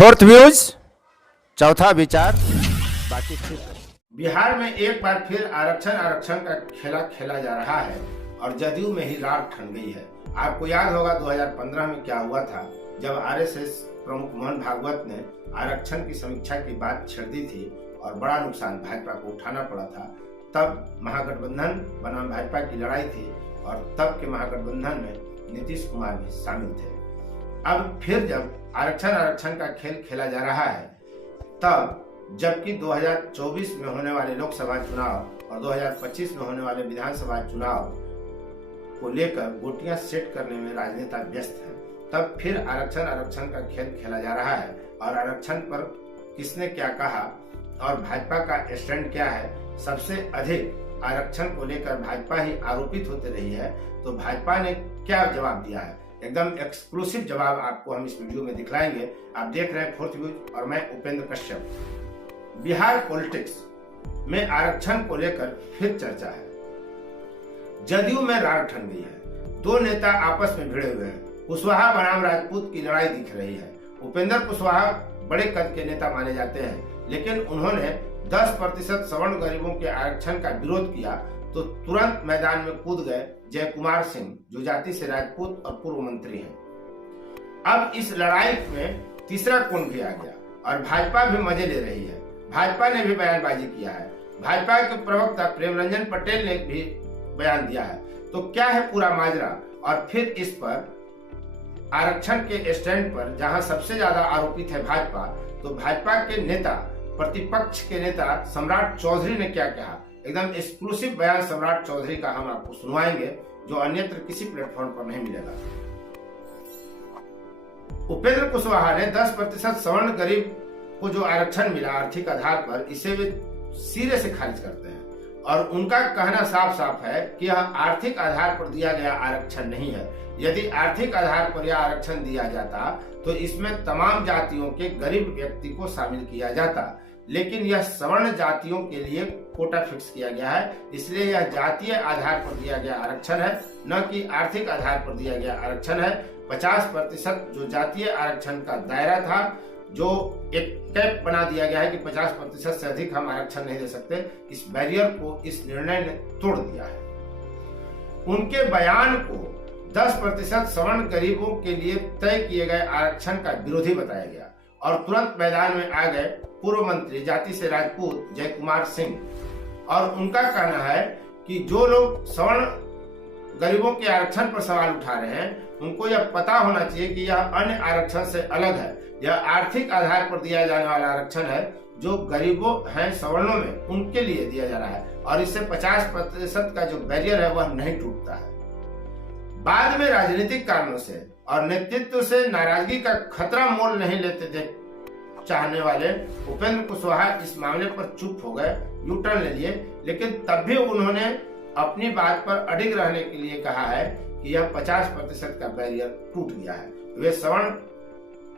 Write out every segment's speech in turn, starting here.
Fourth views, चौथा विचार, बाकी ठीक। बिहार में एक बार फिर आरक्षण का खेला खेला जा रहा है और जदयू में ही रार ठन गई है। आपको याद होगा 2015 में क्या हुआ था, जब आरएसएस प्रमुख मोहन भागवत ने आरक्षण की समीक्षा की बात छेड़ दी थी और बड़ा नुकसान भाजपा को उठाना पड़ा था। तब महागठबंधन बनाम भाजपा की लड़ाई थी और तब के महागठबंधन में नीतीश कुमार भी शामिल थे। अब फिर जब आरक्षण का खेल खेला जा रहा है, तब जबकि 2024 में होने वाले लोकसभा चुनाव और 2025 में होने वाले विधानसभा चुनाव को लेकर गोटियां सेट करने में राजनेता व्यस्त हैं, तब फिर आरक्षण का खेल खेला जा रहा है। और आरक्षण पर किसने क्या कहा और भाजपा का स्टैंड क्या है, सबसे अधिक आरक्षण को लेकर भाजपा ही आरोपित होते रही है, तो भाजपा ने क्या जवाब दिया है, एकदम एक्सक्लूसिव जवाब आपको हम इस वीडियो में दिखलाएंगे। आप देख रहे हैं फोर्थ व्यूज और मैं उपेंद्र कश्यप। बिहार पॉलिटिक्स में आरक्षण को लेकर फिर चर्चा है। जदयू में रार ठन गई है, दो नेता आपस में भिड़े हुए हैं। कुशवाहा बनाम राजपूत की लड़ाई दिख रही है। उपेंद्र कुशवाहा बड़े कद के नेता माने जाते हैं, लेकिन उन्होंने 10% सवर्ण गरीबों के आरक्षण का विरोध किया तो तुरंत मैदान में कूद गए जय कुमार सिंह, जो जाति से राजपूत और पूर्व मंत्री हैं। अब इस लड़ाई में तीसरा कोण भी आ गया और भाजपा भी मजे ले रही है। भाजपा ने भी बयानबाजी किया है। भाजपा के प्रवक्ता प्रेमरंजन पटेल ने भी बयान दिया है। तो क्या है पूरा माजरा, और फिर इस पर आरक्षण के स्टैंड पर जहां सबसे ज्यादा आरोपित है भाजपा, तो भाजपा के नेता, प्रतिपक्ष के नेता सम्राट चौधरी ने क्या कहा, एकदम एक्सक्लूसिव बयान सम्राट चौधरी का हम आपको सुनवाएंगे, जो अन्यत्र किसी प्लेटफॉर्म पर नहीं मिलेगा। उपेंद्र कुशवाहा ने 10% सवर्ण गरीब को जो आरक्षण मिला आर्थिक आधार पर, इसे वे सिरे से खारिज करते हैं और उनका कहना साफ साफ है कि यह आर्थिक आधार पर दिया गया आरक्षण नहीं है। यदि आर्थिक आधार पर यह आरक्षण दिया जाता तो इसमें तमाम जातियों के गरीब व्यक्ति को शामिल किया जाता, लेकिन यह सवर्ण जातियों के लिए कोटा फिक्स किया गया है, इसलिए यह जातीय आधार पर दिया गया आरक्षण है, न कि आर्थिक आधार पर दिया गया आरक्षण है। 50% जो जातीय आरक्षण का दायरा था, जो एक कैप बना दिया गया है कि 50% से अधिक हम आरक्षण नहीं दे सकते, इस बैरियर को इस निर्णय ने तोड़ दिया है। उनके बयान को 10% सवर्ण गरीबों के लिए तय किए गए आरक्षण का विरोधी बताया गया और तुरंत मैदान में आ गए पूर्व मंत्री जाति से राजपूत जय कुमार सिंह, और उनका कहना है कि जो लोग सवर्ण गरीबों के आरक्षण पर सवाल उठा रहे हैं, उनको यह पता होना चाहिए कि यह अन्य आरक्षण से अलग है। यह आर्थिक आधार पर दिया जाने वाला आरक्षण है, जो गरीबों हैं सवर्णों में उनके लिए दिया जा रहा है, और इससे 50% का जो बैरियर है वह नहीं टूटता है। बाद में राजनीतिक कारणों से और नेतृत्व से नाराजगी का खतरा मोल नहीं लेते देख चाहने वाले उपेंद्र कुशवाहा इस मामले पर चुप हो गए, यू टर्न ले लिए, लेकिन तब भी उन्होंने अपनी बात पर अडिग रहने के लिए कहा है कि यह 50% का बैरियर टूट गया है। वे सवर्ण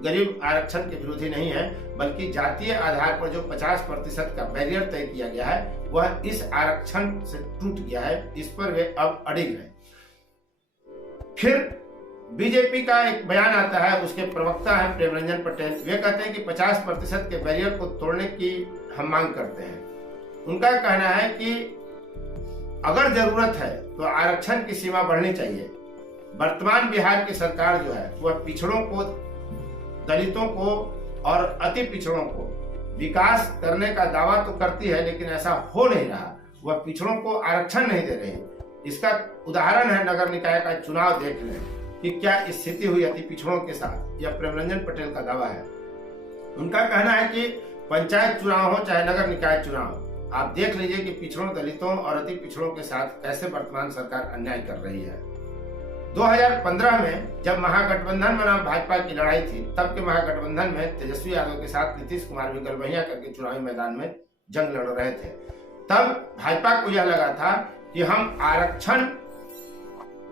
गरीब आरक्षण के विरोधी नहीं है, बल्कि जातीय आधार पर जो 50% का बैरियर तय किया गया है वह इस आरक्षण से टूट गया है, इस पर वे अब अडिग हैं। फिर बीजेपी का एक बयान आता है, उसके प्रवक्ता है प्रेमरंजन पटेल। वे कहते हैं कि 50% के बैरियर को तोड़ने की हम मांग करते हैं। उनका कहना है कि अगर जरूरत है तो आरक्षण की सीमा बढ़नी चाहिए। वर्तमान बिहार की सरकार जो है वह पिछड़ों को, दलितों को और अति पिछड़ों को विकास करने का दावा तो करती है, लेकिन ऐसा हो नहीं रहा। वह पिछड़ों को आरक्षण नहीं दे रही। इसका उदाहरण है नगर निकाय का चुनाव। देख लें कि क्या स्थिति हुई अति पिछड़ों के साथ। यह प्रेमरंजन पटेल का दावा है। उनका कहना है कि पंचायत चुनाव हो चाहे नगर निकाय चुनाव, आप देख लीजिए कि पिछड़ों, दलितों और अति पिछड़ों के साथ कैसे वर्तमान सरकार अन्याय कर रही है। 2015 में जब महागठबंधन बनाम भाजपा की लड़ाई थी, तब के महागठबंधन में तेजस्वी यादव के साथ नीतीश कुमार भी गलबहियां करके चुनावी मैदान में जंग लड़ रहे थे। तब भाजपा को यह लगा था कि हम आरक्षण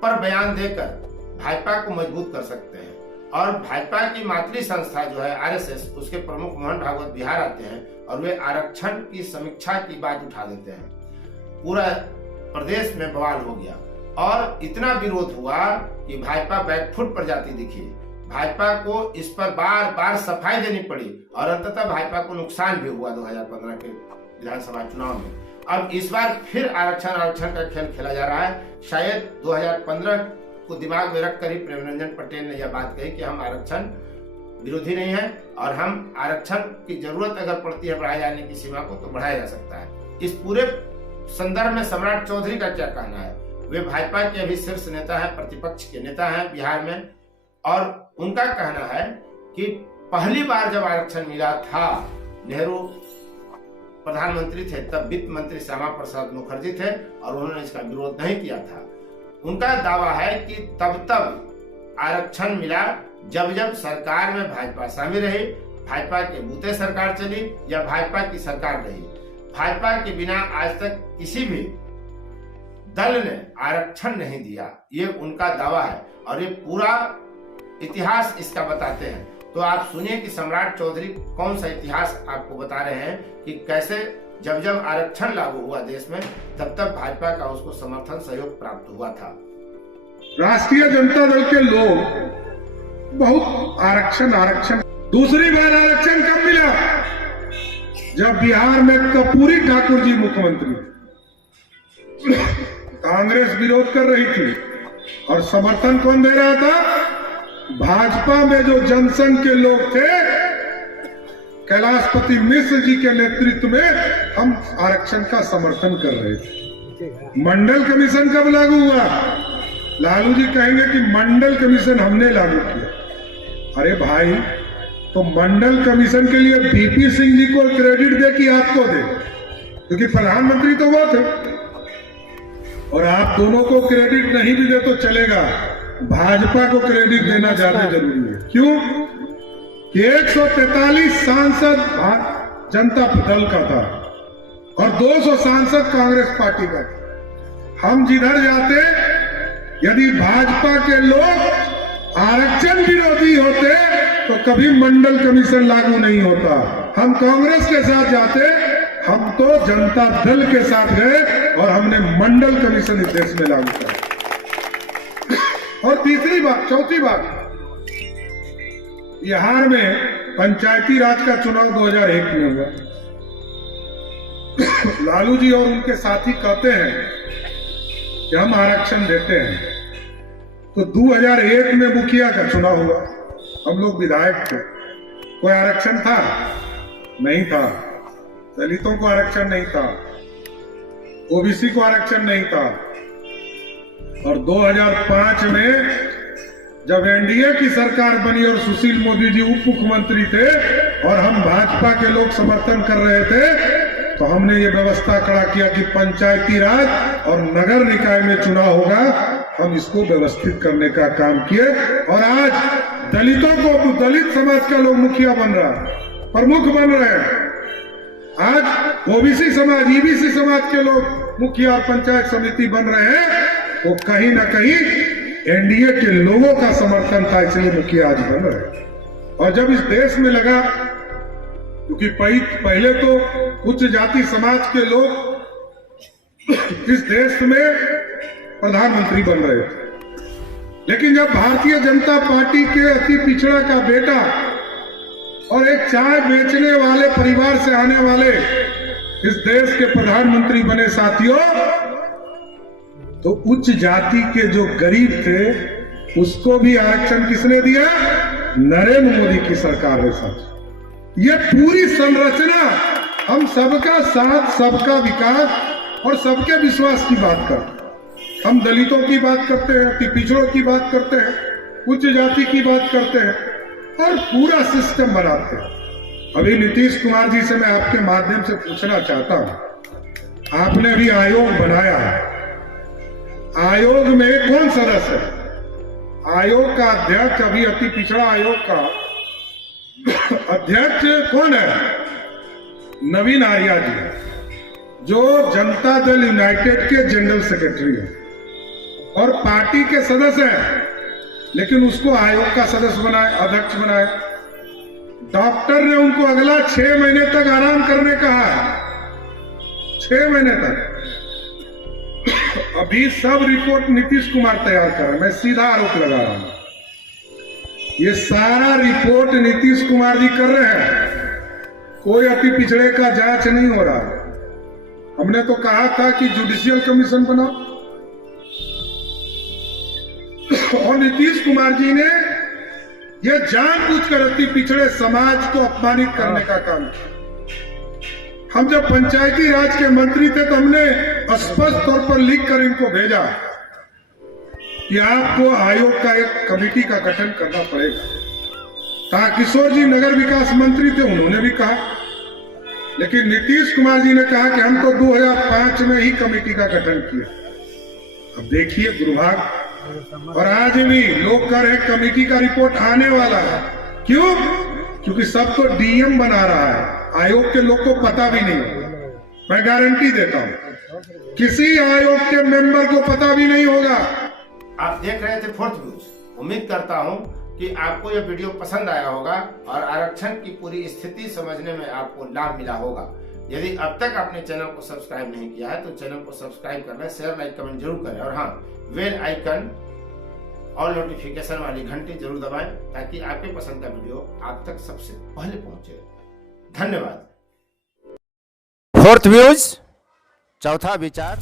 पर बयान देकर भाजपा को मजबूत कर सकते हैं, और भाजपा की मातृ संस्था जो है आरएसएस, उसके प्रमुख मोहन भागवत बिहार आते हैं और वे आरक्षण की समीक्षा की बात उठा देते हैं। पूरा प्रदेश में बवाल हो गया और इतना विरोध हुआ कि भाजपा बैकफुट पर जाती दिखी। भाजपा को इस पर बार बार सफाई देनी पड़ी और अंततः भाजपा को नुकसान भी हुआ 2015 के विधानसभा चुनाव में। अब इस बार फिर आरक्षण का खेल खेला जा रहा है। शायद 2015 को दिमाग में रखकर ही प्रेम रंजन पटेल ने यह बात कही कि हम आरक्षण विरोधी नहीं है और हम आरक्षण की जरूरत अगर पड़ती है बढ़ाए जाने की सीमा को तो बढ़ाया जा सकता है। इस पूरे संदर्भ में सम्राट चौधरी का क्या कहना है? वे भाजपा के अभी शीर्ष नेता है, प्रतिपक्ष के नेता हैं बिहार में, और उनका कहना है कि पहली बार जब आरक्षण मिला था, नेहरू प्रधानमंत्री थे, तब वित्त मंत्री श्यामा प्रसाद मुखर्जी थे और उन्होंने इसका विरोध नहीं किया था। उनका दावा है कि तब आरक्षण मिला जब सरकार में भाजपा शामिल रही, भाजपा के बूते सरकार चली या भाजपा की सरकार रही। भाजपा के बिना आज तक किसी भी दल ने आरक्षण नहीं दिया, ये उनका दावा है और ये पूरा इतिहास इसका बताते हैं। तो आप सुनिए कि सम्राट चौधरी कौन सा इतिहास आपको बता रहे हैं कि कैसे जब आरक्षण लागू हुआ देश में तब भाजपा का उसको समर्थन सहयोग प्राप्त हुआ था। राष्ट्रीय जनता दल के लोग बहुत आरक्षण दूसरी बार आरक्षण कब मिला? जब बिहार में कर्पूरी ठाकुर जी मुख्यमंत्री, कांग्रेस विरोध कर रही थी और समर्थन कौन दे रहा था? भाजपा में जो जनसंघ के लोग थे, कैलाशपति मिश्र जी के नेतृत्व में हम आरक्षण का समर्थन कर रहे थे। मंडल कमीशन कब लागू हुआ? लालू जी कहेंगे कि मंडल कमीशन हमने लागू किया। अरे भाई, तो मंडल कमीशन के लिए बीपी सिंह जी को क्रेडिट दे कि आपको दे, क्योंकि प्रधानमंत्री तो वो थे। और आप दोनों को क्रेडिट नहीं भी दे तो चलेगा, भाजपा को क्रेडिट देना ज्यादा जरूरी है। क्यों कि 143 सांसद जनता दल का था और 200 सांसद कांग्रेस पार्टी का था। हम जिधर जाते, यदि भाजपा के लोग आरक्षण विरोधी होते तो कभी मंडल कमीशन लागू नहीं होता। हम कांग्रेस के साथ जाते, हम तो जनता दल के साथ गए और हमने मंडल कमीशन इस देश में लागू किया। और तीसरी बात, चौथी बात, बिहार में पंचायती राज का चुनाव 2001 में हुआ। लालू जी और उनके साथी कहते हैं कि हम आरक्षण देते हैं, तो 2001 में मुखिया का चुनाव हुआ, हम लोग विधायक थे, कोई आरक्षण था? नहीं था। दलितों को आरक्षण नहीं था, ओबीसी को आरक्षण नहीं था। और 2005 में जब एनडीए की सरकार बनी और सुशील मोदी जी उप मुख्यमंत्री थे और हम भाजपा के लोग समर्थन कर रहे थे, तो हमने ये व्यवस्था खड़ा किया कि पंचायती राज और नगर निकाय में चुनाव होगा। हम इसको व्यवस्थित करने का काम किए और आज दलितों को, दलित समाज का लोग मुखिया बन रहा है, प्रमुख बन रहे हैं। आज ओबीसी समाज, ईबीसी समाज के लोग मुखिया और पंचायत समिति बन रहे हैं, तो कहीं ना कहीं एनडीए के लोगों का समर्थन था, इसलिए मुखिया आज बन रहे। और जब इस देश में लगा, क्योंकि पहले तो उच्च जाति समाज के लोग इस देश में प्रधानमंत्री बन रहे थे, लेकिन जब भारतीय जनता पार्टी के अति पिछड़ा का बेटा और एक चाय बेचने वाले परिवार से आने वाले इस देश के प्रधानमंत्री बने, साथियों, तो उच्च जाति के जो गरीब थे उसको भी आरक्षण किसने दिया? नरेंद्र मोदी की सरकार ने। साथ ये पूरी संरचना हम सबका साथ, सबका विकास और सबके विश्वास की बात करते हैं। हम दलितों की बात करते हैं, अति पिछड़ों की बात करते हैं, उच्च जाति की बात करते हैं और पूरा सिस्टम बनाते हैं। अभी नीतीश कुमार जी से मैं आपके माध्यम से पूछना चाहता हूं, आपने अभी आयोग बनाया है, आयोग में कौन सदस्य है? आयोग का अध्यक्ष, अभी अति पिछड़ा आयोग का अध्यक्ष कौन है? नवीन आर्या जी, जो जनता दल यूनाइटेड के जनरल सेक्रेटरी है और पार्टी के सदस्य हैं, लेकिन उसको आयोग का सदस्य बनाए, अध्यक्ष बनाए। डॉक्टर ने उनको अगला 6 महीने तक आराम करने कहा है, 6 महीने तक। अभी सब रिपोर्ट नीतीश कुमार तैयार कर रहे हैं, मैं सीधा आरोप लगा रहा हूं। ये सारा रिपोर्ट नीतीश कुमार जी कर रहे हैं। कोई अति पिछड़े का जांच नहीं हो रहा। हमने तो कहा था कि जुडिशियल कमीशन बनाओ, और नीतीश कुमार जी ने यह जानबूझकर अति पिछड़े समाज को अपमानित करने का काम किया। हम जब पंचायती राज के मंत्री थे तो हमने स्पष्ट तौर पर लिखकर इनको भेजा कि आपको आयोग का एक कमेटी का गठन करना पड़ेगा। तारकिशोर जी नगर विकास मंत्री थे, उन्होंने भी कहा, लेकिन नीतीश कुमार जी ने कहा कि हम तो 2005 में ही कमेटी का गठन किया। अब देखिए दुर्भाग्य, और आज भी लोग कह रहे हैं कमेटी का रिपोर्ट आने वाला है। क्यों? क्योंकि सब तो डीएम बना रहा है, आयोग के लोग को पता भी नहीं होगा। मैं गारंटी देता हूं किसी आयोग के मेंबर को पता भी नहीं होगा। आप देख रहे थे फोर्थ न्यूज। उम्मीद करता हूं कि आपको यह वीडियो पसंद आया होगा और आरक्षण की पूरी स्थिति समझने में आपको लाभ मिला होगा। यदि अब तक आपने चैनल को सब्सक्राइब नहीं किया है तो चैनल को सब्सक्राइब कर लें, शेयर लाइक कमेंट जरूर करें, और हाँ, बेल आइकन और नोटिफिकेशन वाली घंटी जरूर दबाएं ताकि आपके पसंद का वीडियो आप तक सबसे पहले पहुंचे। धन्यवाद। फोर्थ व्यूज, चौथा विचार।